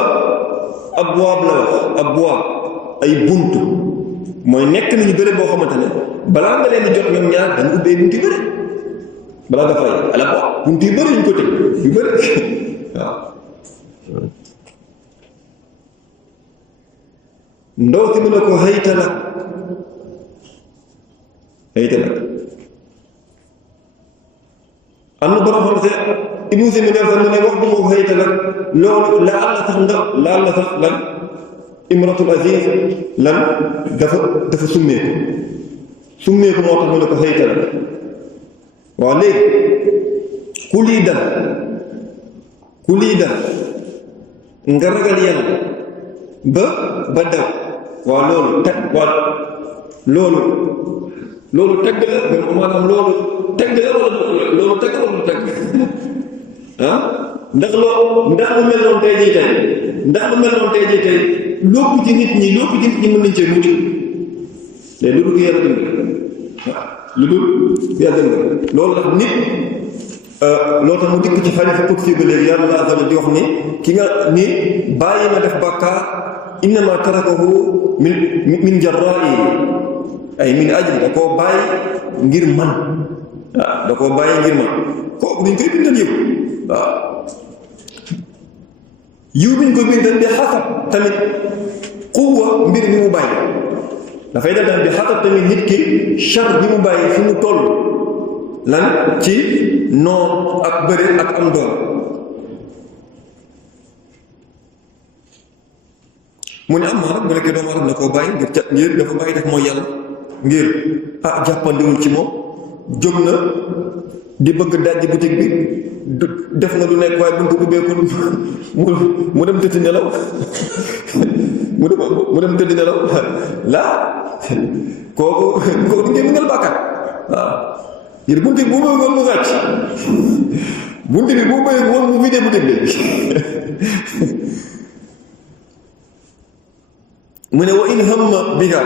abwaab la wax abwaab ay buntu mooy nekk nañu bëre boo xamante ne balaa nga leen di jot ñoom ñaar dañu ubbee buntu yu bëre balaa nga fay ala ko buntu yu bëre ñu ko tëj yu bëre waaw ndaw si mu ne ko hayta lak am na borom xam se Ibnu Sina ne sax mu ne wax bu ma ko hayta lak loolu laal la sax lan imratul aziz lan dafa summeeku moo tax mu ne ko hayta lak waaw léegi ku lii dal nga ragal yàlla ba daw waaw loolu tagg la maanaam loolu tagg la wala loolu tagg la wala tagg ah ndax lu mel noonu tey jii tey lépp ci nit ñi mën nañ cee mucc léegi lu dul yàlla dëgg waaw lu dul yàlla dëgg loolu nag nit loolu tax mu dikk ci xadiis qudsi ba léegi yàlla azza wa jalla di wax ni ki nga ni bàyyi na def bàkkaar innama tarakahu min jarra'i ay min ajli da koo bàyyi ngir man waaw da koo bàyyi ngir man kooku duñ koy bindal yiw waaw yiw biñ koy bindal bi xasab tamit quwwa mbir mi mu bàyyi dafay def tamit bi xasab tamit nit ki char bi mu bàyyi fi mu toll lan ci noon ak bëre ak am doon mu ne am maa nag bu nekkee doomu aadama na koo bàyyi ngir dafa bàyyi def mooy yàlla ngir jàppandiwul ci moom jóg na di bëgg dajji boutique bi def na lu nekk waaye buñ ko ubbeekul mu dem tëdd nelaw mu dem tëdd nelaw laa kooku di ngeen mëngal bàkkaat waaw yéen bunti bi bu bëgg woon mu sàcc bunti bi bu bëgg woon mu vidé boutique bi mu ne wa in hamma biha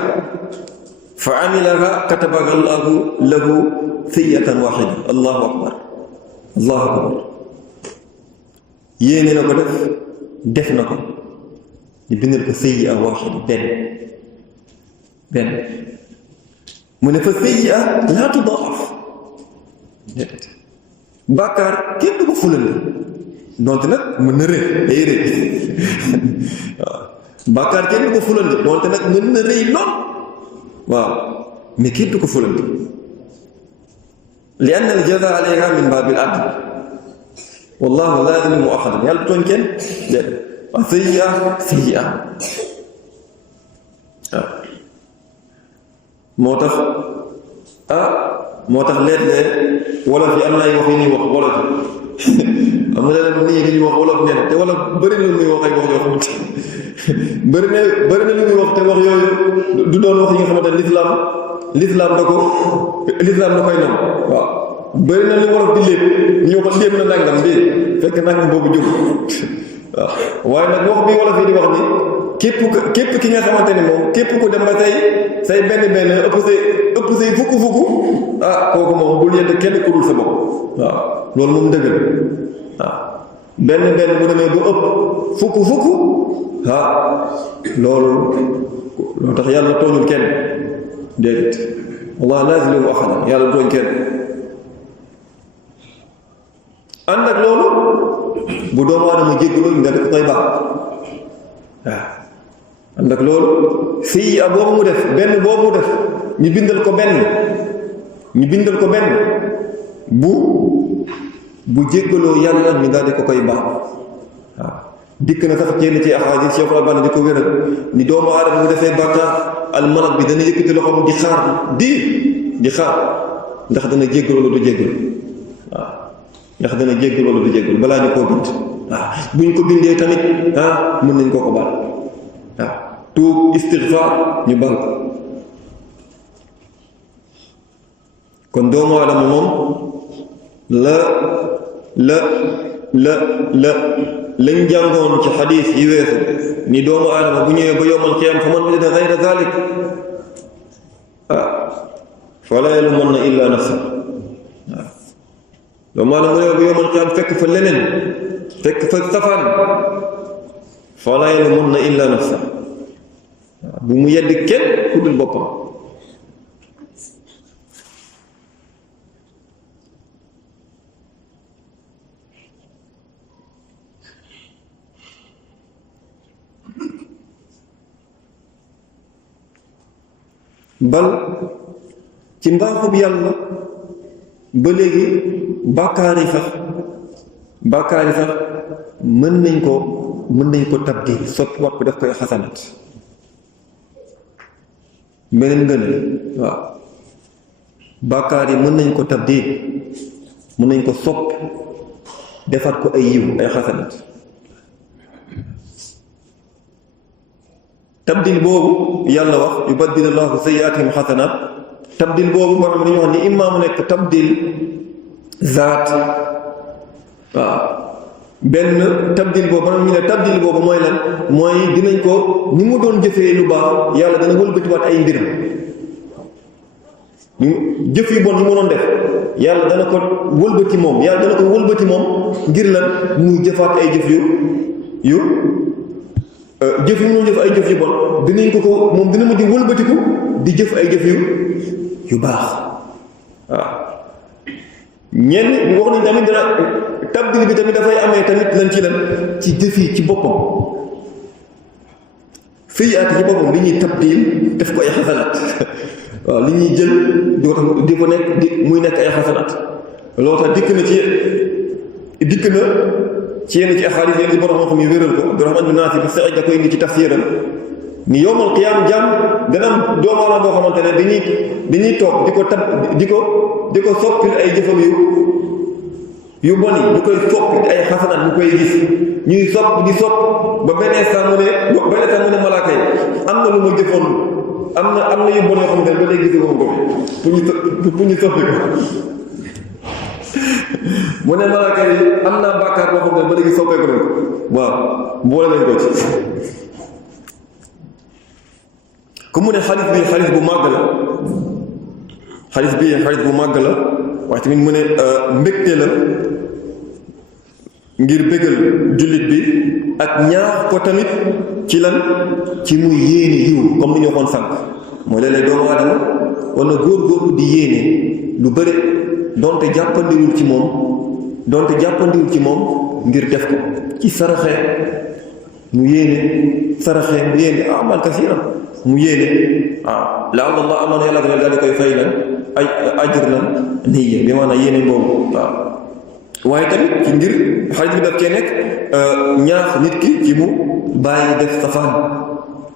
fa amilaha katabaha allahu lahu sayyatan wahida allahu akbar yéene na ko def na ko ñu bindal ko sayyi'a wahida benn mu ne fa sayyi'a laa tudaaf bàkkaar kenn du ko fulal donte nag mën na rëy day rëy waaw bàkkaar kenn du ko fulal donte nag mën na rëy lool waaw mais kenn du ko fulal li anna al jazaa alayha min baabil adl wallahu laa yuzlimu ahadan yàlla tooñ kenn de sayyi'a waaw moo tax léeg-léeg wolof yi am na ay wax yu ñuy wax wolof am na léeg-léeg nit ñi dañuy wax wolof nen te wolof bëri na lu muy wax ay wax yoo xamante bëri na lu muy wax te wax yooyu du doon wax yi nga xamante ne lislaam da koy nam waaw bëri na lu wolof di lépp ñu wax lépp na nangam bi fekk nangam boobu jóg waaw waaye nag wax bi wolof yi di wax ni képp ki nga xamante ni moom képp ku dem ba say benn ëpp say fukk kooku moom bul yedd kenn ku dul sa bopp waaw loolu moom dëgg la waaw benn bu demee ba ëpp fukk loolu tax yàlla tooñul kenn déedéet Allah laa yuzlimu ahadan yàlla tooñ kenn ànd ak loolu bu doomu aadama jéggaloo nga def koy baax waaw ànd ak loolu fii boobu mu def ñu bindal ko benn bu jéggaloo yàlla ñu daal di ko koy baax waaw dikk na sax yenn ci ahadis Cheikh Albani di ko wéral ni doomu aadama bu defee bàkkaar al malak bi dana yëkkati loxoom di xaar di xaar ndax dana jéggal wala du jéggal waaw ndax dana jéggal wala du jéggal balaa ñu koo bind waaw bu ñu ko bindee tamit mën nañ koo ko baal waaw tuub istighfar ñu baal ko kon doomu aadama moom lañ jàngoon ci xadiis yi weesu ni doomu aadama bu ñëwee ba yowmal qiyaama fa man wajada gayra zalik fala yalumanna illa nafsa doomu aadama bu ñëwee ba yowmal qiyaama fekk fa leneen fekk fa safaan fala yalumanna illa nafsa bu mu yedd kenn ku dul boppam bal ci mbaaxub yàlla ba léegi bàkkaar yi sax mën nañ ko tabdil soppiwaat ko def koy xasanat meneen ngën waaw bàkkaar yi mën nañ ko tabdil mën nañ ko soppi defaat ko ay yiw ay xasanat tabdil boobu yàlla wax yubaddilu llaahu sayyi'aatihim xasanaat tabdil boobu maanaam dañuy wax ni imma mu nekk tabdil zaat waaw benn tabdil boobu maanaam ñu ne tabdil boobu mooy lan mooy dinañ ko ni mu doon jëfee lu baax yàlla dana wëlbatiwaat ay mbiram jëf yu bon yi mu doon def yàlla dana ko wëlbati moom ngir lan muy jëfaat ay jëf yu jëf yi mënul jëf ay jëf yu bon dinañ ko moom dina mujj wëlbatiku di jëf ay jëf yu baax waaw ñenn wax nañ tamit dina tabdil bi tamit dafay amee tamit lan ci jëf yi ci boppam fii at ci boppam li ñuy tabdil def ko ay xasanaat waaw li ñuy jël di ko nekk muy nekk ay xasanaat loolu tax dikk na ci yenn ci axaalis yenn ci borom moo xam yi wéral ko Abdurahmaan bin Naasir Saïd da koy indi ci tafsiram ni yowmal qiyaam jàmm dana am doomu aadama boo xamante ne dañuy toog di ko soppil ay jëfam yu bon yi ñu koy soppi ay xasanaat ñu koy gis ñuy sopp di sopp ba benn instant mu ne malaaka yi am na lu ma jëfoon am na yu bon yoo xamante ne ba léegi gisuma ko pour ñu soppi ko mu ne malaaka yi am naa bàkkaar boo xam ne ba léegi soppeeku nañ ko waaw boole nañ ko ci ku mu ne xaalis bu màgg la xaalis bu màgg la waaye tamit mu ne mbégte la ngir bégal jullit bi ak ñaax ko tamit ci lan ci muy yéene yiw comme ni ñu waxoon sànq mooy léeg-léeg doomu aadama wala góor-góorlu di yéene lu bëri donte jàppandiwul ci moom ngir def ko ci saraxe mu yéene amal kasiira mu yéene la Allah amana yàlla daal di koy fay lan ay ajr lan niyya bi maanaam yéene boobu waaw waaye tamit ci ngir xarit bi daf cee nekk ñaax nit ki ci mu bàyyi def safaan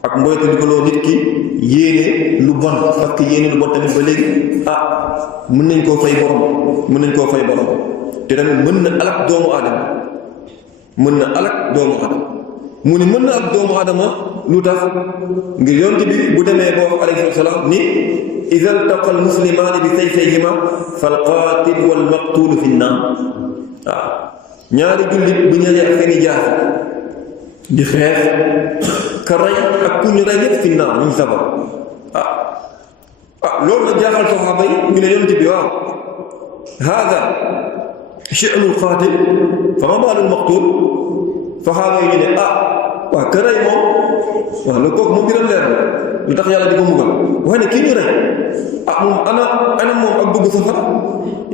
ak moytandikuloo nit ki yéene lu bon parce que yéene lu bon tamit ba léegi mën nañ koo fay borom te tamit mën na alak doomu aadama mu ne mën na ak doomu aadama lu tax ngir yonent bi bu demee boo alayhi salaam ni iza iltaqa al muslimaani bi sayfayhima fal qaatil wal maqtuulu fi nnaar waaw ñaari jullit bu ñu ak seeni jaasi di xeex ka rey ak ku ñu rey yëpp fi nnaar ñu sabar loolu la jaaxal saxaaba yi ñu ne yonent bi waaw haada shi'nul qaatil fa ma baalul maqtuul saxaaba yi ñu ne waaw ka rey moom waaw la kooku moom biram leer la lu tax yàlla di ko mbugal waaye ne kii ñu rey moom ana moom ak dugg safara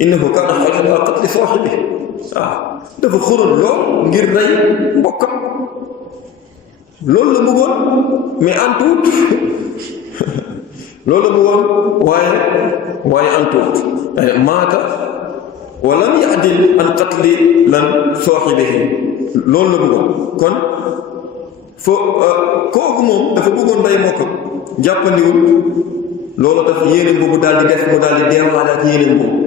innahu kaana hariisan alaa qatli saahibihi dafa xoroon lool ngir rey mbokkam loolu la bëggoon mais antuut loolu la bëggoon waaye antuut maata wa lam ya'dil an qatli lan saahibihi loolu la bëggoon kon kooku moom dafa bëggoon day mokkam jàppandiwul loolu tax yéene boobu daal di def mu daal di deewaale ak yéene boobu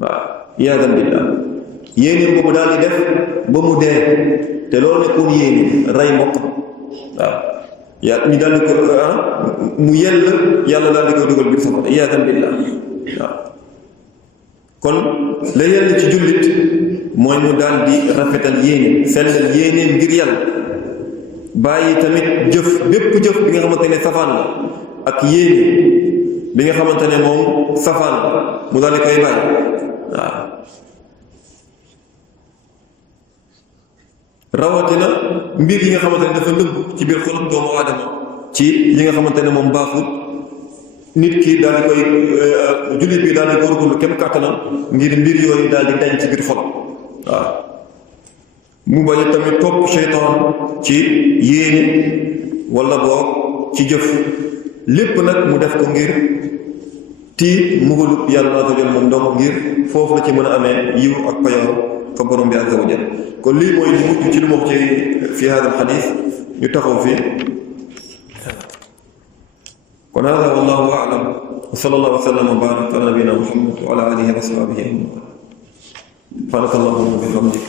waaw iyaadan billah yéene boobu daal di def ba mu dee te loolu nekkoon yéene rey mbokkam waaw ñu daal di ko mu yell yàlla daal di koy dugal biir safara iyaadan billah waaw kon la yell ci jullit mooy mu daal di rafetal yéene sellal yéene ngir yàlla bàyyi tamit jëf bépp jëf bi nga xamante ne safaan la ak yéene bi nga xamante ne moom safaan la mu daal di koy bàyyi waaw rawatina mbir yi nga xamante ne dafa nëbb ci biir xolam doomu aadama ci yi nga xamante ne moom baaxul nit ki daal di koy jullit bi daal di góorgóorlu kem kàttanam ngir mbir yooyu daal di dañ ci biir xolam waaw mu bañ tamit topp seytaan ci yéene wala boog ci jëf lépp nag mu def ko ngir tii mugalub yàlla naa ko jël moom donc ngir foofu la ci mën a amee yiw ak payoor fa borom bi azza wa jal kon lii mooy li mujj ci lu ma wax ci fi hada alxadis ñu taxaw fii kon hada wallahu a'lam wa sallallahu wa sallam wa baraka ala nabina muhammad wa ala alihi wa sahbihi subhanaka allahumma wa bihamdik